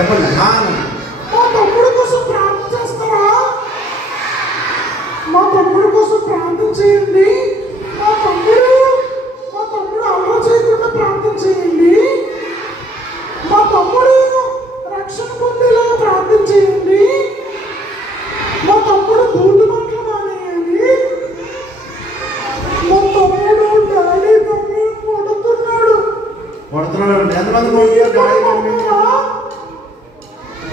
చెప్పండి. మా తమ్ముడు కోసం ప్రార్థన చేస్తారా? మా తమ్ముడు కోసం ప్రార్థన చేయండి. మా తమ్ముడు అలా చేయకుండా ప్రార్థన చేయండి. మా తమ్ముడు రక్షణ పొందేలా ప్రార్థన చేయండి. మా తమ్ముడు బూతు మాటలు మానేయాలి. మా తమ్ముడు డాడీ మమ్మీ కొడుతున్నాడు. ఎంతమంది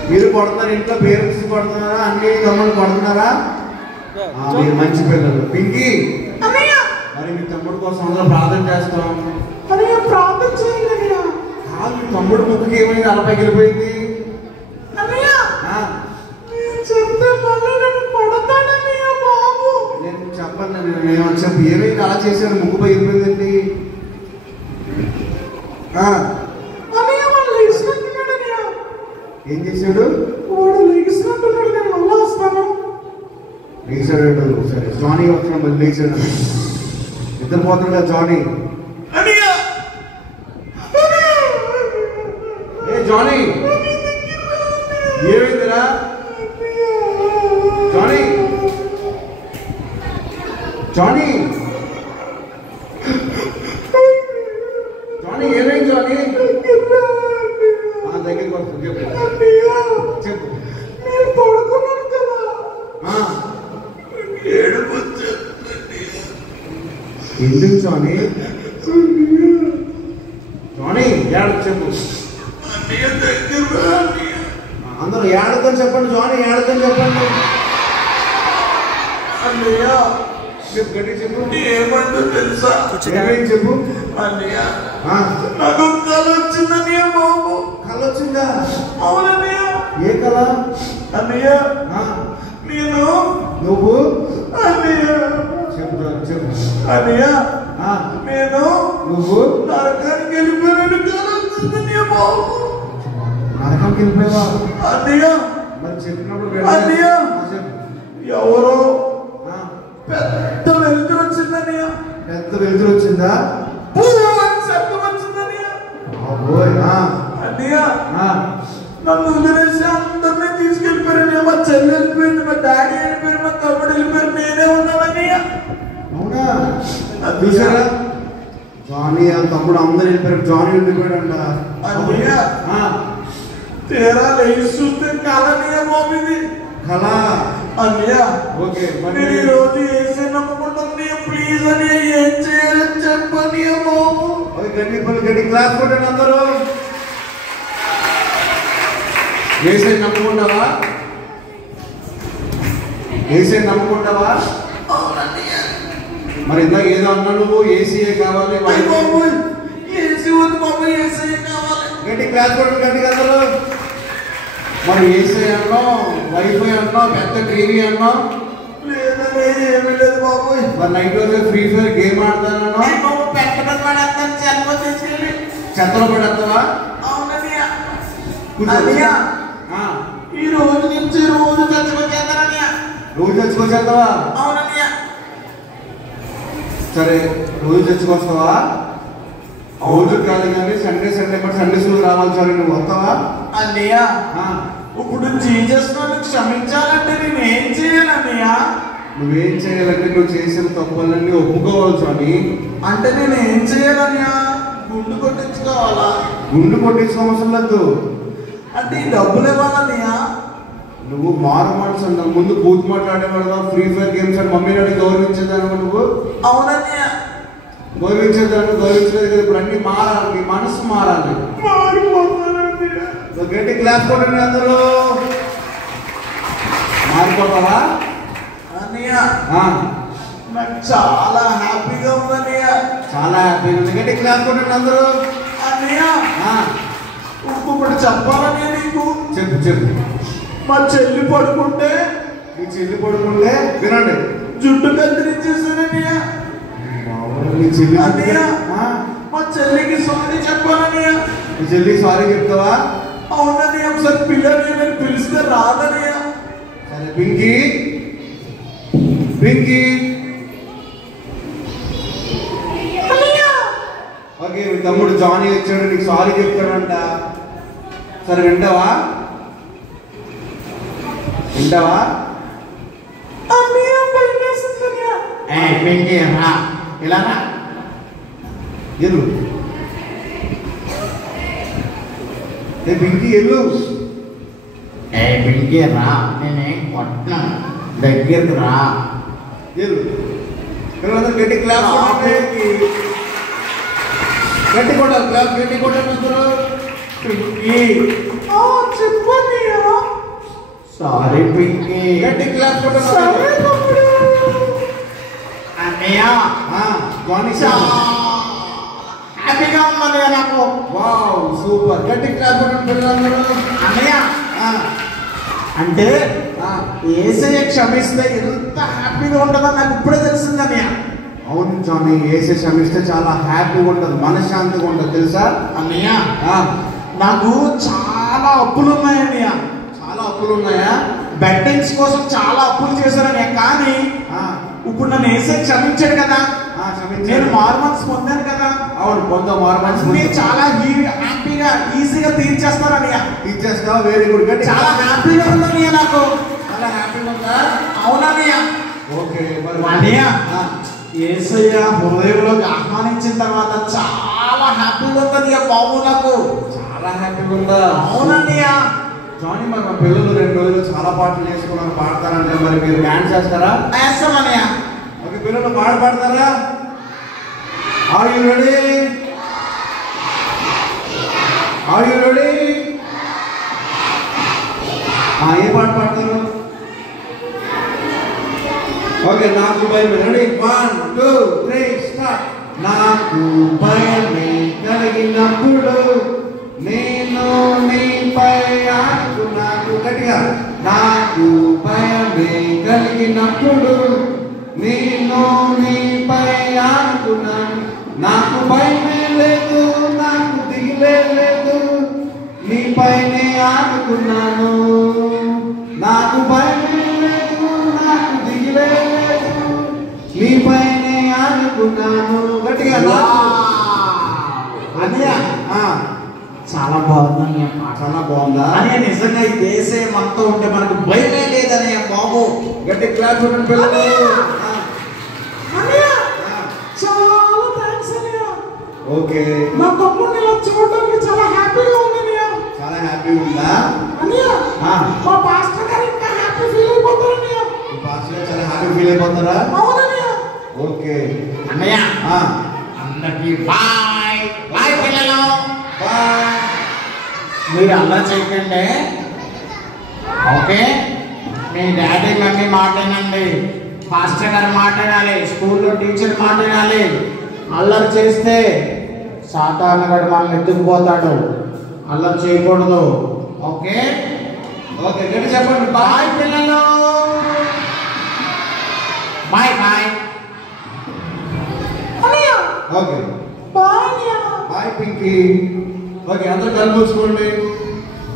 మీరు కొడుతున్నారు? ఇంట్లో పేరెంట్స్ కొడుతున్నారా? అన్ని తమ్ముడు కొడుతున్నారా? మీరు మంచి పిల్లలు. పింకీ, మరి మీ తమ్ముడు కోసం అందరూ ప్రార్థన చేస్తాం. ప్రార్థన చేయండి. మీ తమ్ముడు ముక్కుకి ఏమైంది? అలపైకి వెళ్ళిపోయింది. చెప్తే మళ్ళీ నన్ను కొడతాడన్నయ్య బాబు. నేను చెప్పండి, నేను చెప్పు ఏమైంది? అలా చేశాను, ముక్కు పై వెళ్ళిపోయిందండి. ఏం చేశాడు? వాడు లేచినట్టున్నాడు. నేను మళ్ళా వస్తాను. లేచాడు. సరే, జానీ వస్తున్నాం. మళ్ళీ లేచాడు. ఇద్దరు పోతాడు కదా జానీ. ఏ జానీ, ఏమైందిరా? జానీ, జానీ, జానీ ఏమైంది? జానీ దగ్గరికి వస్తుంది. చెప్పు చెప్పు. నేను పడుకున్నాను కదా. ఎందుకు జానీ? జానీ ఏడకు చెప్పు. అందరూ ఏడకని చెప్పండి. జానీ ఏడకని చెప్పండి. చెప్పు, గట్టి చెప్పు. ఏమంటో తెలుసా? ఏమైంది చెప్పు. అన్నయ్య, నాకు కళ వచ్చిందన్నయ్య బాబు. కళ వచ్చిందా? అవునన్నయ్య. ఏ కళ? అన్నయ్య, నేను నువ్వు అన్నయ్య చెప్పు చెప్పు. అన్నయ్య, నేను నువ్వు నరకానికి వెళ్ళిపోయాను. కళ వచ్చిందన్నయ్య బాబు. నరకానికి వెళ్ళిపోయావా? అన్నయ్య, మరి చెప్పినప్పుడు అన్నయ్య, ఎవరో పెద్ద వెలుతురు వచ్చిందన్నయ్య. పెద్ద వెలుతురు వచ్చిందా? శబ్దం వచ్చిందన్నయ్య. అన్నయ్య, నన్ను వదిలేసి అందరినీ తీసుకెళ్ళిపోయారు. మా చెల్లి వెళ్ళిపోయింది, మా డాడీ వెళ్ళిపోయారు, మా తమ్ముడు వెళ్ళిపోయారు. నేనే ఉన్నానన్నయ్య. అవునా? చూసారా? జానీ తమ్ముడు అందరు వెళ్ళిపోయారు. జానీ వెళ్ళిపోయాడంట. అన్నయ్య, తీరా లేచి చూస్తే కళనీయ బాబుది. కళ? అన్నయ్య, ఓకే. నేను ఈ రోజు ఏసీ నమ్ముకుంటుంది. ప్లీజ్ అని ఏం చేయాలని చెప్పని బాబు. గడ్డి క్లాస్ కొట్టండి అందరూ. ఏసీ నమ్ముకుంటావా? ఏసీ నమ్ముకుంటావా? మరి ఇందాక ఏదో అన్నా నువ్వు ఏసీఏ కావాలి. ఏసీ వద్దు బాబు, ఏసీ కావాలి. గడ్డి క్లాస్ కొట్టండి గడ్డి అందరూ. మరి ఏసీ అన్నావు, వైఫై అన్నావు, పెద్ద టీవీ అన్నావు. లేదండి, ఏమీ లేదు బాబు. మరి నైట్ రోజు ఫ్రీ ఫైర్ గేమ్ ఆడతానన్నా. పెట్టడం పడేస్తాను, చెత్త తీసుకెళ్ళి చెత్తలో పడేస్తావా? అవునన్నయ్య. అన్నయ్య, ఈ రోజు నుంచి రోజు చచ్చిపోతానన్నయ్య. రోజు చచ్చిపోతావా? అవునన్నయ్య. సరే, రోజు చచ్చిపోతావా? రోజు కాదు కానీ సండే సండే స్కూల్ రావాలి. సార్ నువ్వు వస్తావా? అన్నయ్య, ఇప్పుడు జీసస్ నన్ను క్షమించాలంటే నేను ఏం చేయాలన్నయ్య? నువ్వేం చేయాలంటే నువ్వు చేసిన తప్పులన్నీ ఒప్పుకోవాలి స్వామి. అంటే నేను ఏం చేయాలన్నయ్య? గుండు కొట్టించుకోవాలా? గుండు కొట్టించుకోవసం లేదు. అంటే ఈ డబ్బులు ఇవ్వాలన్నయ్య? నువ్వు మారు మనసు అన్నావు. ముందు బూత్ మాట్లాడేవాడు, ఫ్రీ ఫైర్ గేమ్స్ అని మమ్మీ డాడీ గౌరవించేదాను. నువ్వు అవునన్నయ్య. గౌరవించేదాన్ని గౌరవించలేదు కదా. ఇప్పుడు అన్ని మారాలి, నీ మనసు మారాలి. గట్టి క్లాస్ కొట్టండి అందరూ. మారిపోతావా? అన్నయ్య, నాకు చాలా హ్యాపీగా ఉందన్నయ్య. చాలా హ్యాపీగా ఉంది. గట్టి క్లాస్ కొట్టండి అందరూ. అన్నయ్య, ఇంకొకటి చెప్పాలన్నయ్య నీకు. చెప్పు చెప్పు. మా చెల్లి పడుకుంటే, మీ చెల్లి పడుకుంటే వినండి, జుట్టు కత్తిరించేసానన్నయ్య. మీ చెల్లి అన్నయ్య, మా చెల్లికి సారీ చెప్పాలన్నయ్య. మీ చెల్లికి సారీ చెప్తావా? అవునన్నయ్య. ఒకసారి పిల్లల్ని నేను పిలిస్తే రాదన్నయ్య. సరే, పింకీ పింకీ. ఓకే, మీ తమ్ముడు జానీ వచ్చాడు, నీకు సారీ చెప్తాడంట. సరే వింటావా? వింటావా? అన్నయ్య భయమేస్తుందన్నయ్య. పింకీ రా, ఇలా రా. ఎల్లు. పింకీ ఎల్లు. పింకీ రా, నేనేం కొట్టను, దగ్గరికి రా. ఎల్లు. పిల్లలందరూ గట్టి క్లాస్ గట్టి కొట్టాలి, క్లాస్ గట్టి కొట్టారు. పింకీ చెప్పన్నయ్య. సారీ పింకీ, గట్టి క్లాస్ కొట్టాలి. సరే తమ్ముడు. అన్నయ్య హ్యాపీగా ఉందన్నయ్య నాకు. వావ్ సూపర్, గట్టి క్లాస్ కొట్టండి పిల్లలందరూ. అన్నయ్య అంటే యేసయ్య క్షమిస్తే ఎంత హ్యాపీగా ఉంటుందో నాకు ఇప్పుడే తెలిసింది అన్నయ్య. అవును జానీ, యేసు క్షమిస్తే చాలా హ్యాపీగా ఉంటుంది, మనశ్శాంతిగా ఉంటుంది తెలుసా అన్నయ్య. నాకు చాలా అప్పులు ఉన్నాయన్నయ్య. చాలా అప్పులు ఉన్నాయా? బెట్టింగ్స్ కోసం చాలా అప్పులు చేశానన్నయ్య. కానీ ఇప్పుడు నన్ను యేసయ్య క్షమించాడు కదా, నేను మార్మన్స్ పొందాను కదా. అవును పొందా, మార్మన్స్ నేను చాలా హ్యాపీగా ఈజీగా తీర్చేస్తానన్నయ్య. తీర్చేస్తావు, వెరీ గుడ్. గట్టి చాలా హ్యాపీగా ఉందన్నయ్య నాకు. చాలా హ్యాపీగా ఉందా? అవునన్నయ్య. ఓకే అన్నయ్య యేసయ్య హృదయంలోకి ఆహ్వానించిన తర్వాత చాలా హ్యాపీగా ఉందన్నయ్య బాబు నాకు. చాలా హ్యాపీగా ఉందా? అవునన్నయ్య. జానీ మరి మా పిల్లలు 2 రోజులు చాలా పాటలు చేసుకున్నారు, పాడతారంటే మరి మీరు డాన్స్ చేస్తారా? వేస్తామన్నయ్య. ఓకే పిల్లలు పాడతారా? Are you ready? Are you ready? ఏ పాట పాడతారు? ఓకే, నాకు భయం. Ready 1 2 3 start. నాకు భయమే కలిగినప్పుడు నేను నీపై ఆడుకున్నాను. గట్టిగా. నాకు భయమే కలిగినప్పుడు నేను నీపై ఆడుకున్నాను. నాకు భయమే లేదు, నాకు దిగులే లేదు, నీపైనే ఆడుకున్నాను. నాకు భయమే లేదు, నాకు దిగులే లేదు, నీపైనే ఆడుకున్నాను. గట్టిగా. అన్నయ్య చాలా బాగుందన్నయ్య. చాలా బాగుందా? అన్నయ్య నిజంగా ఈ దేశం మనతో ఉంటే మనకు భయమే లేదన్నయ్య బాబు. గట్టి క్లాస్ చూడండి పిల్లలు. అన్నయ్య చాలా థాంక్స్ అన్నయ్య. ఓకే, మా తమ్ముడిని ఇలా చూడడానికి చాలా హ్యాపీగా ఉంది అన్నయ్య. చాలా హ్యాపీగా ఉందా? అన్నయ్య మా పాస్టర్ గారు ఇంకా హ్యాపీ ఫీల్ అయిపోతారు అన్నయ్య. ఈ పాస్టర్ చాలా హ్యాపీ ఫీల్ అయిపోతారా? అవునన్నయ్య. ఓకే అన్నయ్య అందరికీ బాయ్ బాయ్ పిల్లలు. బాయ్. మీరు అలా చేయకండి, ఓకే? మీ డాడీ మమ్మీ మాట్లాడండి, పాస్టర్ గారు మాట్లాడాలి, స్కూల్లో టీచర్ మాట్లాడాలి. అల్లరి చేస్తే సాతాను గడు మనల్ని ఎత్తుకుపోతాడు. అల్లరి చేయకూడదు, ఓకే? ఓకే గట్టి చెప్పండి. బాయ్ పిల్లలు, బాయ్ బాయ్. అన్నయ్య ఓకే బాయ్ అన్నయ్య. బాయ్ పింకీ. ఓకే అందరూ కళ్ళు మూసుకోండి,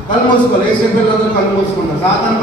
కళ్ళు మూసుకోవాలి. ఏ పిల్లలందరూ కళ్ళు మూసుకుంటారు. సాధారణ